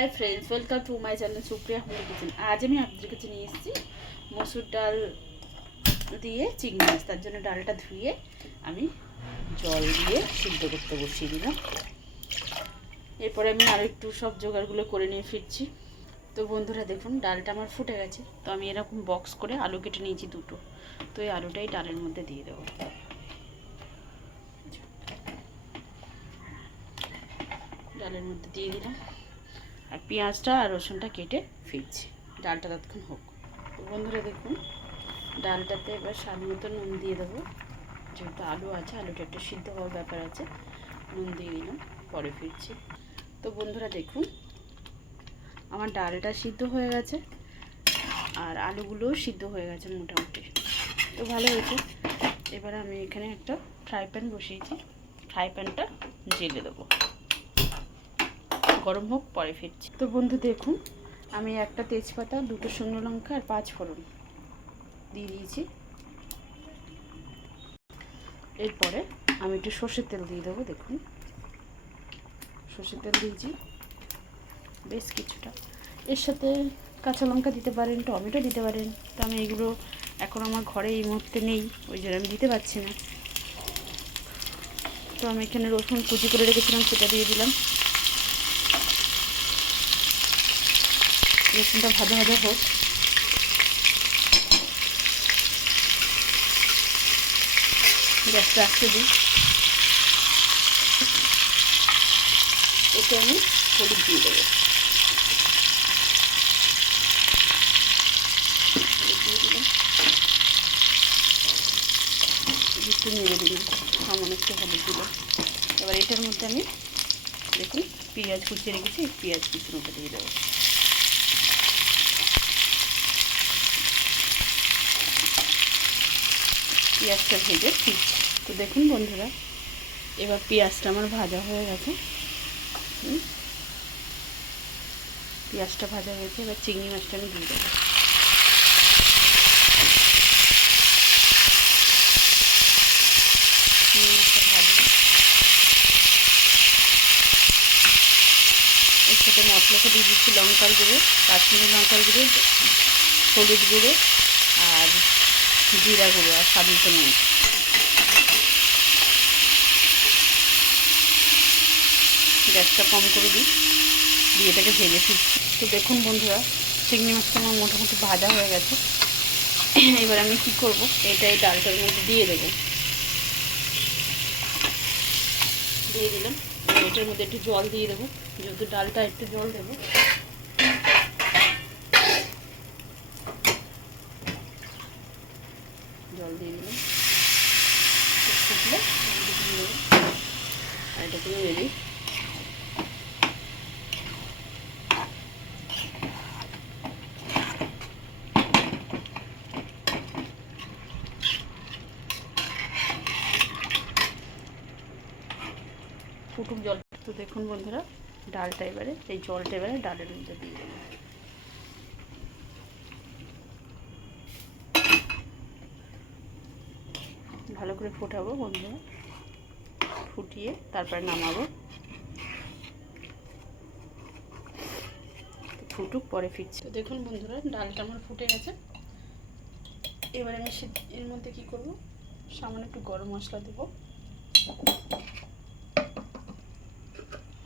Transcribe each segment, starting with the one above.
Hi friends, welcome to my channel Supriya home kitchen. আজ আমি আপনাদের কাছে নিয়ে এসেছি মসুর ডাল দিয়ে চিংড়ি মাছ। তার জন্য ডালটা ধুয়ে আমি জল দিয়ে সিদ্ধ করতে বসিয়ে দিলাম। এরপরে আমি আরও একটু সব জোগাড়গুলো করে নিয়ে ফিরছি। তো বন্ধুরা দেখুন, ডালটা আমার ফুটে গেছে। তো আমি এরকম বক্স করে আলু কেটে নিয়েছি দুটো। তো এই আলুটাই ডালের মধ্যে দিয়ে দেবো। ডালের মধ্যে দিয়ে দিলাম, আর পেঁয়াজটা আর রসুনটা কেটে ফিরছি। ডালটা ততক্ষণ হোক। তো বন্ধুরা দেখুন, ডালটাতে এবার স্বাদ মতো নুন দিয়ে দেবো। যেহেতু আলু আছে, আলুটা একটু সিদ্ধ হওয়ার ব্যাপার আছে, নুন দিয়ে দিলাম, পরে ফিরছি। তো বন্ধুরা দেখুন, আমার ডালটা সিদ্ধ হয়ে গেছে আর আলুগুলোও সিদ্ধ হয়ে গেছে মোটামুটি। তো ভালো হয়েছে। এবার আমি এখানে একটা ফ্রাই প্যান বসিয়েছি। ফ্রাই প্যানটা জেলে দেবো, গরম হোক, পরে ফিরছি। তো বন্ধু দেখুন, আমি একটা তেজপাতা, দুটো শুকনো লঙ্কা আর 5 ফোড়ন দিয়ে দিয়েছি। এরপরে আমি একটু সর্ষের তেল দিয়ে দেবো। দেখুন, সর্ষের তেল দিয়েছি বেশ কিছুটা। এর সাথে কাঁচা লঙ্কা দিতে পারেন, টমেটো দিতে পারেন। তো আমি এগুলো এখন আমার ঘরে এই মুহূর্তে নেই, ওই জন্য আমি দিতে পারছি না। তো আমি এখানে রসুন কুচি করে রেখেছিলাম, সেটা দিয়ে দিলাম। রসুনটা ভাজা ভাজা হোক। গ্যাসটা আস্তে দিই। এতে আমি হলুদ দিয়ে দেবো। দিয়ে দিলাম, একটু নেড়ে দিলাম, সামান্য একটু হলুদ দিলাম। এবার এটার মধ্যে আমি দেখুন পেঁয়াজ কুচিয়ে রেখেছি, পেঁয়াজ কুচির মধ্যে দিয়ে দেবো। পেঁয়াজটা ভেজে ফিরছি। তো দেখুন বন্ধুরা, এবার পেঁয়াজটা আমার ভাজা হয়ে গেছে। পেঁয়াজটা ভাজা হয়েছে, এবার চিংড়ি মাছটা আমি দিয়ে দেবো। চিংড়ি মাছটা ভাজবো। এর সাথে মশলাটা দিয়ে দিচ্ছি লঙ্কার গুঁড়ো, কাশ্মীরি লঙ্কার গুঁড়ো, হলুদ গুঁড়ো আর জিরা গুঁড়ো আর স্বাদ মতো নুন। গ্যাসটা কম করে দিই, দিয়ে এটাকে ভেজে ফিরছি। তো দেখুন বন্ধুরা, চিংড়ি মাছটা আমার মোটামুটি ভাজা হয়ে গেছে। এবার আমি কী করবো, এটাই ডালটার মধ্যে দিয়ে দেবো। দিয়ে দিলাম। এটার মধ্যে একটু জল দিয়ে দেবো, যেহেতু ডালটা একটু জল দেবো। জল দিয়ে দিলাম, ফুটলে দিয়ে দেবো। আর এটা তুমি রেডি। ফুটুক জল। তো দেখুন বন্ধুরা, ডালটা এবারে, এই জলটা এবারে ডালের মধ্যে দিয়ে দেবো। ভালো করে ফোটাবো বন্ধুরা, ফুটিয়ে তারপরে নামাবো। ফুটুক, পরে ফিরছি। তো দেখুন বন্ধুরা, ডালটা আমার ফুটে গেছে। এবারে আমি এর মধ্যে কী করবো, সামান্য একটু গরম মশলা দেবো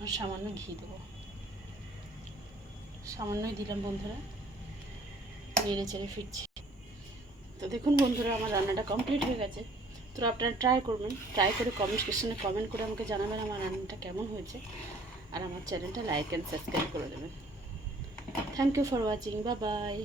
আর সামান্য ঘি দেবো। সামান্যই দিলাম বন্ধুরা, নেড়ে চেড়ে ফিরছি। তো দেখুন বন্ধুরা, আমার রান্নাটা কমপ্লিট হয়ে গেছে। তো আপনারা ট্রাই করবেন, ট্রাই করে কমেন্ট সেকশনে কমেন্ট করে আমাকে জানাবেন আমার রান্নাটা কেমন হয়েছে। আর আমার চ্যানেলটা লাইক অ্যান্ড সাবস্ক্রাইব করে দেবেন। Thank you for watching, bye by.